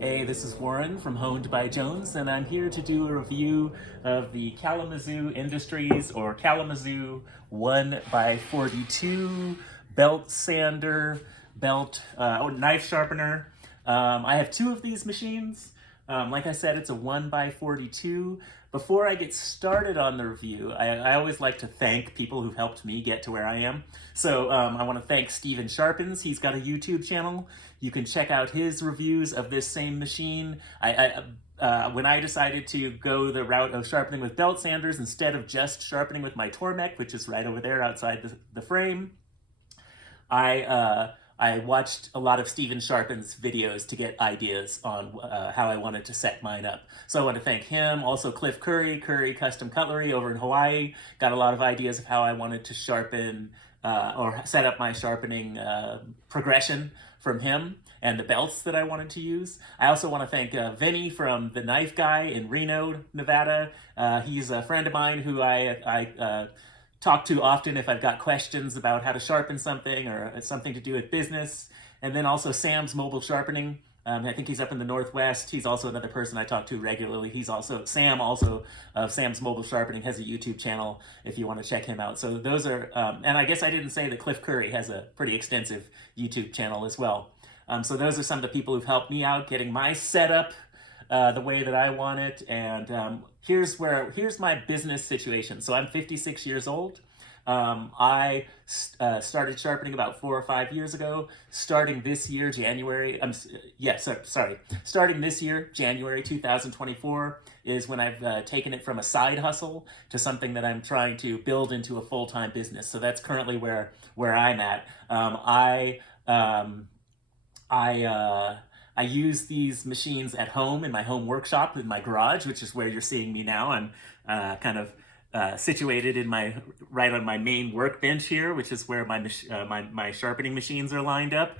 Hey, this is Warren from Honed by Jones, and I'm here to do a review of the Kalamazoo Industries, or Kalamazoo 1x42 belt sander, knife sharpener. I have two of these machines. Like I said, it's a 1x42. Before I get started on the review, I always like to thank people who've helped me get to where I am. So I want to thank Steven Sharpens. He's got a YouTube channel. You can check out his reviews of this same machine. When I decided to go the route of sharpening with belt sanders instead of just sharpening with my Tormek, which is right over there outside the frame, I watched a lot of Steven Sharpen's videos to get ideas on how I wanted to set mine up. So I want to thank him. Also Cliff Curry Custom Cutlery over in Hawaii. Got a lot of ideas of how I wanted to sharpen or set up my sharpening progression from him and the belts that I wanted to use. I also want to thank Vinny from The Knife Guy in Reno, Nevada. He's a friend of mine who I talk to often if I've got questions about how to sharpen something or something to do with business. And then also Sam's Mobile Sharpening. I think he's up in the Northwest. He's also another person I talk to regularly. Sam also of Sam's Mobile Sharpening has a YouTube channel if you want to check him out. So those are, and I guess I didn't say that Cliff Curry has a pretty extensive YouTube channel as well. So those are some of the people who've helped me out getting my setup the way that I want it. And here's my business situation. So I'm 56 years old. I started sharpening about 4 or 5 years ago. Starting this year, January 2024 is when I've taken it from a side hustle to something that I'm trying to build into a full-time business. So that's currently where I'm at. I use these machines at home in my home workshop in my garage, which is where you're seeing me now. I'm kind of situated in right on my main workbench here, which is where my sharpening machines are lined up.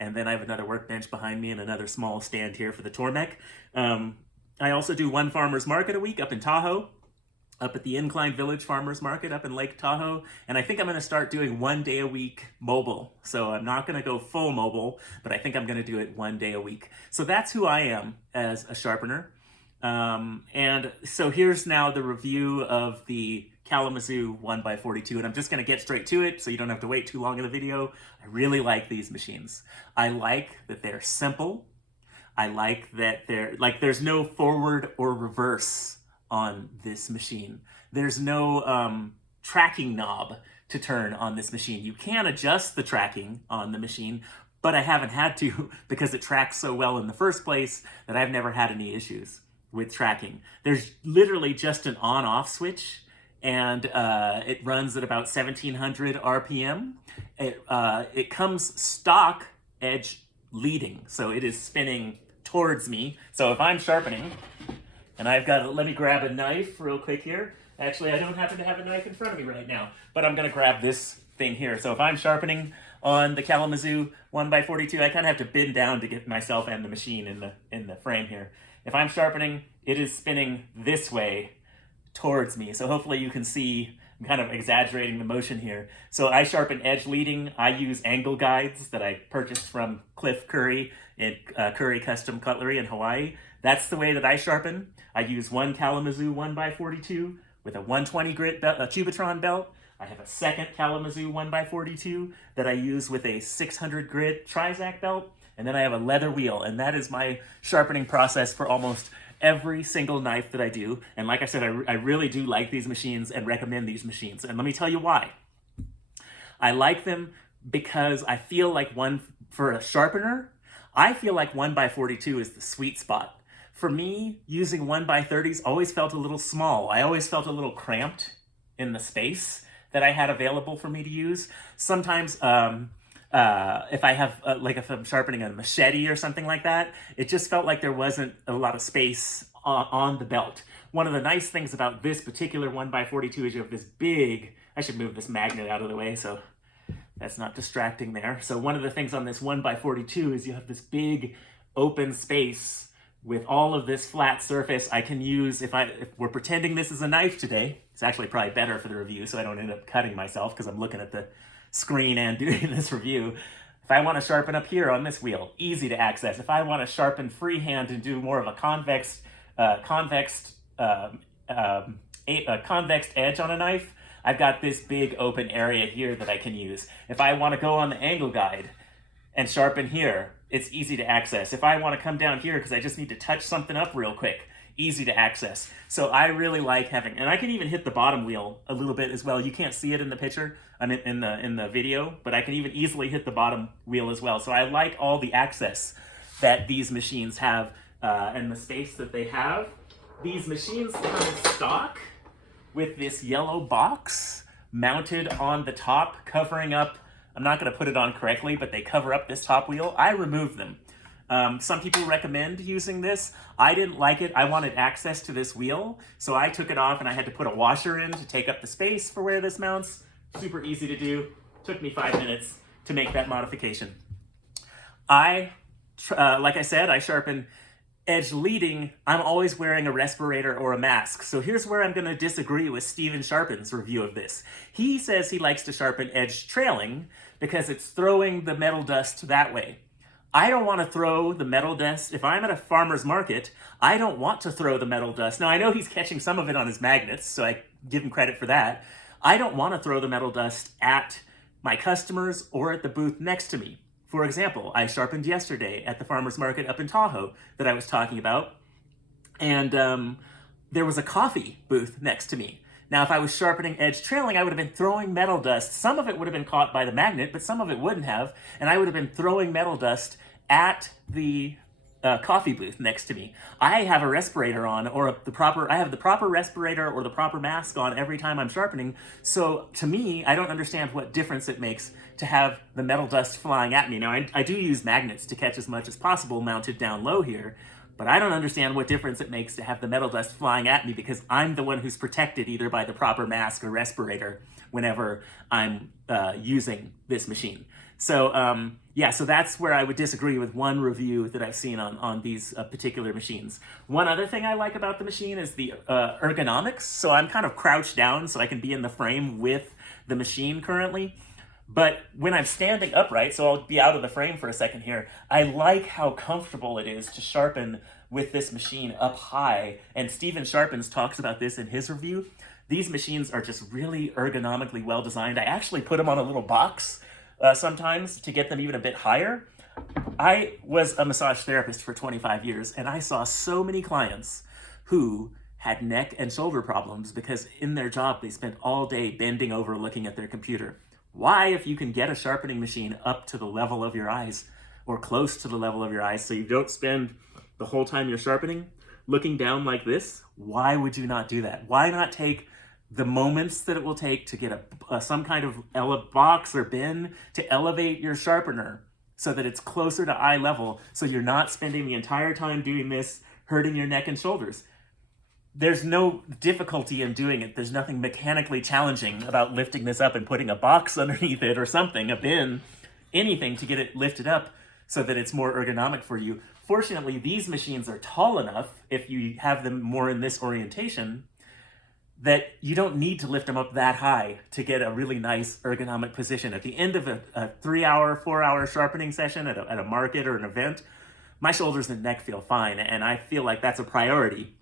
And then I have another workbench behind me and another small stand here for the Tormek. I also do one farmer's market a week up in Tahoe, up at the Incline Village Farmers Market up in Lake Tahoe. And I think I'm going to start doing 1 day a week mobile. So I'm not going to go full mobile, but I think I'm going to do it 1 day a week. So that's who I am as a sharpener. And so here's now the review of the Kalamazoo 1x42, and I'm just going to get straight to it so you don't have to wait too long in the video. I really like these machines. I like that they're simple. I like that there's no forward or reverse on this machine. There's no tracking knob to turn on this machine. You can adjust the tracking on the machine, but I haven't had to because it tracks so well in the first place that I've never had any issues with tracking. There's literally just an on-off switch, and it runs at about 1700 RPM. It comes stock edge leading, so it is spinning towards me. So if I'm sharpening, and let me grab a knife real quick here. Actually, I don't happen to have a knife in front of me right now, but I'm gonna grab this thing here. So if I'm sharpening on the Kalamazoo 1x42, I kind of have to bend down to get myself and the machine in the frame here. If I'm sharpening, it is spinning this way towards me. So hopefully you can see, I'm kind of exaggerating the motion here. So I sharpen edge leading. I use angle guides that I purchased from Cliff Curry at Curry Custom Cutlery in Hawaii. That's the way that I sharpen. I use one Kalamazoo 1x42 with a 120 grit belt, a Cubitron belt. I have a second Kalamazoo 1x42 that I use with a 600 grit Trizac belt. And then I have a leather wheel, and that is my sharpening process for almost every single knife that I do. And like I said, I really do like these machines and recommend these machines. And let me tell you why. I like them because I feel like for a sharpener, I feel like 1x42 is the sweet spot. For me, using 1x30s always felt a little small. I always felt a little cramped in the space that I had available for me to use. Sometimes, if I have, if I'm sharpening a machete or something like that, it just felt like there wasn't a lot of space on the belt. One of the nice things about this particular 1x42 is you have this big, I should move this magnet out of the way so that's not distracting there. So one of the things on this 1x42 is you have this big open space with all of this flat surface. I can use, if we're pretending this is a knife today, it's actually probably better for the review so I don't end up cutting myself because I'm looking at the screen and doing this review. If If I want to sharpen up here on this wheel, easy to access. If I want to sharpen freehand and do more of a convex edge on a knife, I've got this big open area here that I can use. If I want to go on the angle guide and sharpen here, it's easy to access. If I want to come down here because I just need to touch something up real quick, easy to access. So I really like having, and I can even hit the bottom wheel a little bit as well. You can't see it in the picture, in the video, but I can even easily hit the bottom wheel as well. So I like all the access that these machines have and the space that they have. These machines come in stock with this yellow box mounted on the top, covering up, I'm not going to put it on correctly, but they cover up this top wheel. I removed them. Some people recommend using this. I didn't like it. I wanted access to this wheel, so I took it off and I had to put a washer in to take up the space for where this mounts. Super easy to do. Took me 5 minutes to make that modification. Like I said, I sharpen edge leading. I'm always wearing a respirator or a mask. So here's where I'm going to disagree with Steven Sharpen's review of this. He says he likes to sharpen edge trailing because it's throwing the metal dust that way. I don't want to throw the metal dust. If I'm at a farmer's market, I don't want to throw the metal dust. Now, I know he's catching some of it on his magnets, so I give him credit for that. I don't want to throw the metal dust at my customers or at the booth next to me. For example, I sharpened yesterday at the farmer's market up in Tahoe that I was talking about, and there was a coffee booth next to me. Now, if I was sharpening edge trailing, I would have been throwing metal dust. Some of it would have been caught by the magnet, but some of it wouldn't have, and I would have been throwing metal dust at the coffee booth next to me. I have a respirator on, or I have the proper respirator or the proper mask on every time I'm sharpening. So to me, I don't understand what difference it makes to have the metal dust flying at me. Now, I do use magnets to catch as much as possible mounted down low here, but I don't understand what difference it makes to have the metal dust flying at me because I'm the one who's protected either by the proper mask or respirator whenever I'm using this machine. So yeah, so that's where I would disagree with one review that I've seen on these particular machines. One other thing I like about the machine is the ergonomics. So I'm kind of crouched down so I can be in the frame with the machine currently. But when I'm standing upright, so I'll be out of the frame for a second here, I like how comfortable it is to sharpen with this machine up high. And Steven Sharpens talks about this in his review. These machines are just really ergonomically well designed. I actually put them on a little box sometimes to get them even a bit higher. I was a massage therapist for 25 years, and I saw so many clients who had neck and shoulder problems because in their job they spent all day bending over looking at their computer. Why, if you can get a sharpening machine up to the level of your eyes or close to the level of your eyes so you don't spend the whole time you're sharpening looking down like this, why would you not do that? Why not take the moments that it will take to get some kind of box or bin to elevate your sharpener so that it's closer to eye level so you're not spending the entire time doing this hurting your neck and shoulders? There's no difficulty in doing it. There's nothing mechanically challenging about lifting this up and putting a box underneath it or something, a bin, anything to get it lifted up so that it's more ergonomic for you. Fortunately, these machines are tall enough, if you have them more in this orientation, that you don't need to lift them up that high to get a really nice ergonomic position. At the end of a 3-hour, 4-hour sharpening session at a market or an event, my shoulders and neck feel fine, and I feel like that's a priority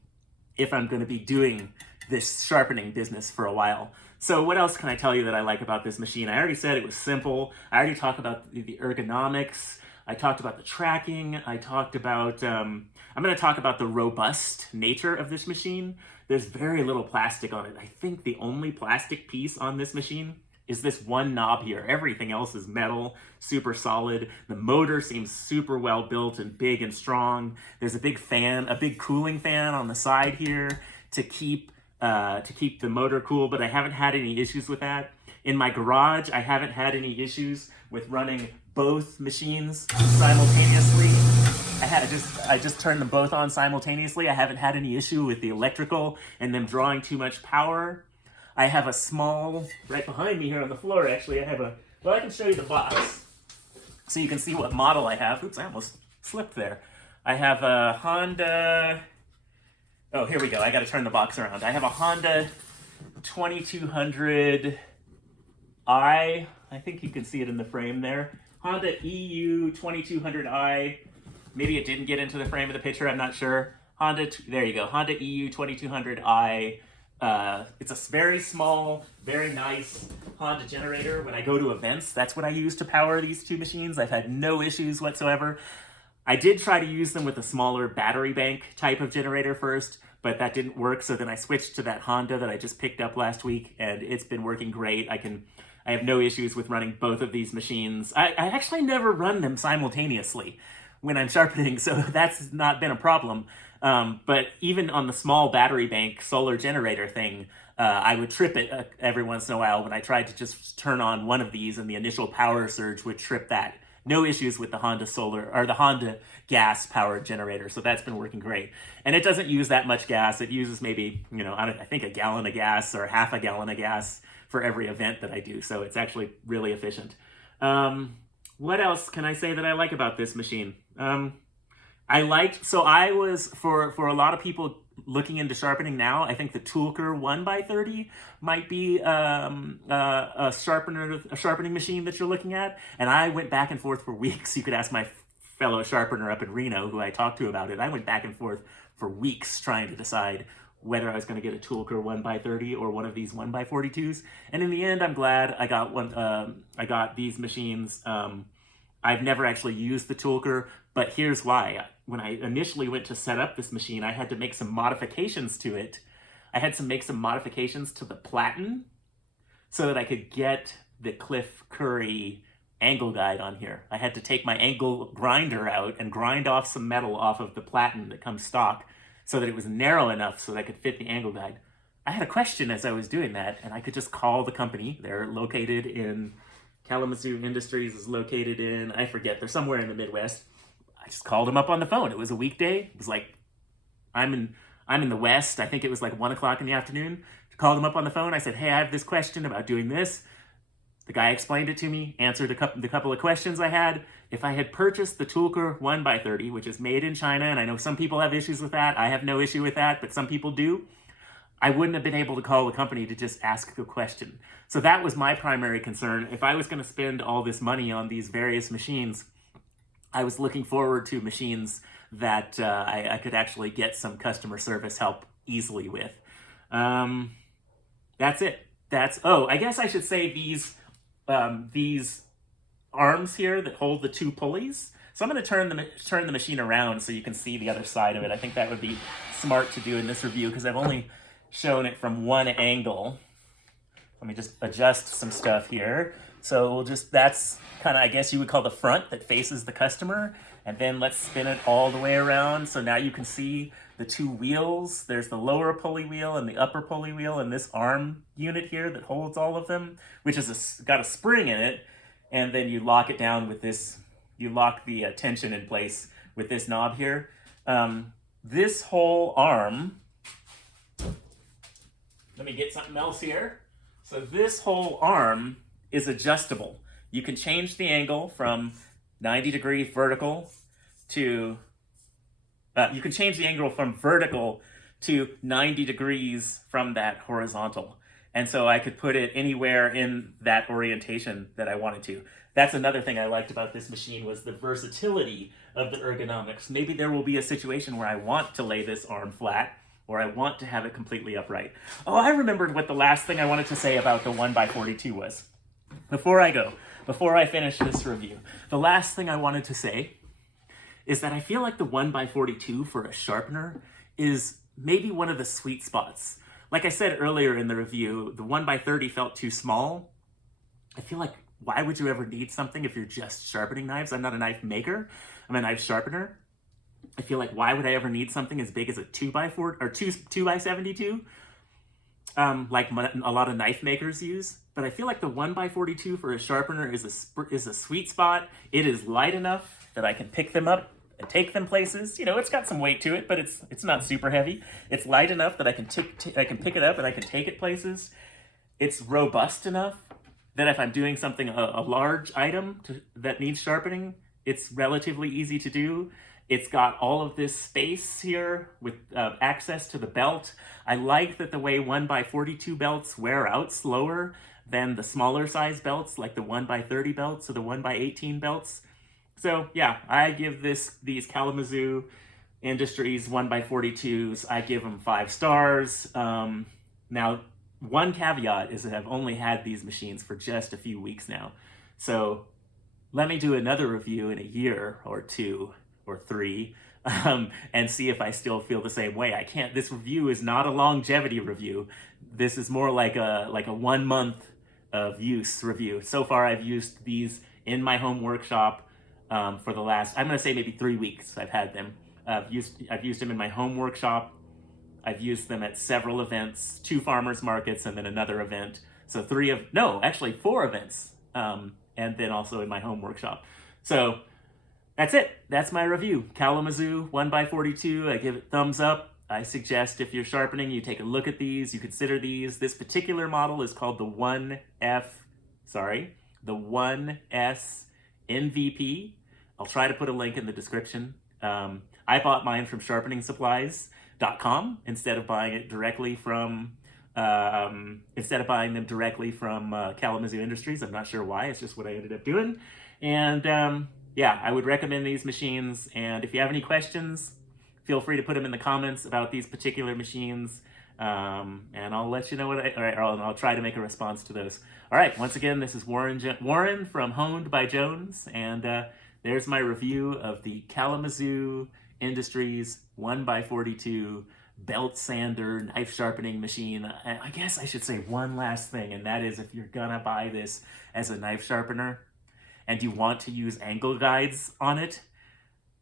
if I'm going to be doing this sharpening business for a while. So what else can I tell you that I like about this machine? I already said it was simple. I already talked about the ergonomics. I talked about the tracking. I talked about, I'm going to talk about the robust nature of this machine. There's very little plastic on it. I think the only plastic piece on this machine is this one knob here. Everything else is metal, super solid. The motor seems super well built and big and strong. There's a big fan, a big cooling fan on the side here to keep the motor cool, but I haven't had any issues with that. In my garage, I haven't had any issues with running both machines simultaneously. I just turned them both on simultaneously. I haven't had any issue with the electrical and them drawing too much power. I have a small, right behind me here on the floor, actually, well, I can show you the box so you can see what model I have. Oops, I almost slipped there. I have a Honda, oh, here we go. I got to turn the box around. I have a Honda 2200i. I think you can see it in the frame there. Honda EU 2200i. Maybe it didn't get into the frame of the picture, I'm not sure. There you go, Honda EU 2200i. It's a very small, very nice Honda generator. When I go to events, that's what I use to power these two machines. I've had no issues whatsoever. I did try to use them with a smaller battery bank type of generator first, but that didn't work. So then I switched to that Honda that I just picked up last week, and it's been working great. I have no issues with running both of these machines. I actually never run them simultaneously when I'm sharpening, so that's not been a problem. But even on the small battery bank solar generator thing, I would trip it every once in a while when I tried to just turn on one of these, and the initial power surge would trip that. No issues with the Honda solar or the Honda gas powered generator, so that's been working great. And it doesn't use that much gas. It uses maybe, I think a gallon of gas or half a gallon of gas for every event that I do, so it's actually really efficient. What else can I say that I like about this machine? I was, for a lot of people looking into sharpening now, I think the Toolker 1x30 might be a sharpening machine that you're looking at. And I went back and forth for weeks. You could ask my fellow sharpener up in Reno, who I talked to about it. I went back and forth for weeks trying to decide whether I was going to get a Toolker 1x30 or one of these 1x42s. And in the end, I'm glad I got one. I got these machines. I've never actually used the Toolker, but here's why. When I initially went to set up this machine, I had to make some modifications to it. I had to make some modifications to the platen so that I could get the Cliff Curry angle guide on here. I had to take my angle grinder out and grind off some metal off of the platen that comes stock so that it was narrow enough so that I could fit the angle guide. I had a question as I was doing that, and I could just call the company. They're located in Kalamazoo Industries is located in, I forget, they're somewhere in the Midwest. I just called them up on the phone. It was a weekday. It was like, I'm in the West. I think it was like 1 o'clock in the afternoon. Called them up on the phone. I said, hey, I have this question about doing this. The guy explained it to me, answered the couple of questions I had. If I had purchased the Toolker 1x30, which is made in China, and I know some people have issues with that. I have no issue with that, but some people do. I wouldn't have been able to call the company to just ask a question. So that was my primary concern. If I was going to spend all this money on these various machines, I was looking forward to machines that I could actually get some customer service help easily with. That's it. I guess I should say these arms here that hold the two pulleys. So I'm going to turn the machine around so you can see the other side of it. I think that would be smart to do in this review because I've only shown it from one angle. Let me just adjust some stuff here. So that's kind of, I guess you would call the front that faces the customer. And then let's spin it all the way around. So now you can see the two wheels. There's the lower pulley wheel and the upper pulley wheel and this arm unit here that holds all of them, which is got a spring in it. And then you lock it down with this, you lock the tension in place with this knob here. This whole arm, let me get something else here. So this whole arm is adjustable. You can change the angle from 90 degrees vertical to, you can change the angle from vertical to 90 degrees from that horizontal. And so I could put it anywhere in that orientation that I wanted to. That's another thing I liked about this machine was the versatility of the ergonomics. Maybe there will be a situation where I want to lay this arm flat or I want to have it completely upright. Oh, I remembered what the last thing I wanted to say about the 1x42 was. Before I finish this review, the last thing I wanted to say is that I feel like the 1x42 for a sharpener is maybe one of the sweet spots. Like I said earlier in the review, the 1x30 felt too small. I feel like, why would you ever need something if you're just sharpening knives? I'm not a knife maker, I'm a knife sharpener. I feel like, why would I ever need something as big as a 2x4 or 2x72? Like a lot of knife makers use. But I feel like the 1x42 for a sharpener is a sweet spot. It is light enough that I can pick them up and take them places. You know, it's got some weight to it, but it's not super heavy. It's light enough that I can pick it up and I can take it places. It's robust enough that if I'm doing something, a large item that needs sharpening, it's relatively easy to do. It's got all of this space here with access to the belt. I like that the way 1x42 belts wear out slower than the smaller size belts, like the 1x30 belts or the 1x18 belts. So yeah, I give these Kalamazoo Industries 1x42s, I give them 5 stars. Now, one caveat is that I've only had these machines for just a few weeks now. So let me do another review in a year or 2 or 3 and see if I still feel the same way. I can't, this review is not a longevity review. This is more like a 1 month of use review. So far I've used these in my home workshop for the last, I'm gonna say maybe 3 weeks I've had them. I've used them in my home workshop. I've used them at several events, 2 farmers markets and then another event. So 4 events. And then also in my home workshop. So that's it. That's my review. Kalamazoo 1x42. I give it thumbs up. I suggest if you're sharpening, you take a look at these, you consider these. This particular model is called the 1S MVP. I'll try to put a link in the description. I bought mine from sharpeningsupplies.com instead of buying it directly from Kalamazoo Industries. I'm not sure why, it's just what I ended up doing. And yeah, I would recommend these machines. And if you have any questions, feel free to put them in the comments about these particular machines. And I'll let you know I'll try to make a response to those. All right, once again, this is Warren from Honed by Jones. And there's my review of the Kalamazoo Industries 1x42 belt sander, knife sharpening machine. I guess I should say one last thing, and that is if you're gonna buy this as a knife sharpener and you want to use angle guides on it,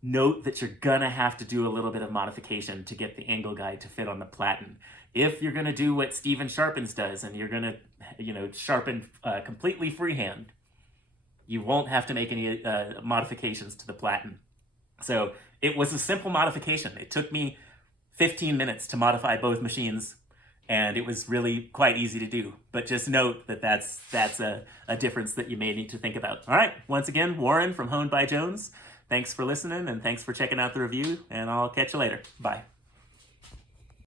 note that you're gonna have to do a little bit of modification to get the angle guide to fit on the platen. If you're gonna do what Steven Sharpens does and you're gonna, sharpen completely freehand, you won't have to make any modifications to the platen. So it was a simple modification. It took me 15 minutes to modify both machines, and it was really quite easy to do. But just note that that's a difference that you may need to think about. All right, once again, Warren from Honed by Jones. Thanks for listening, and thanks for checking out the review, and I'll catch you later. Bye.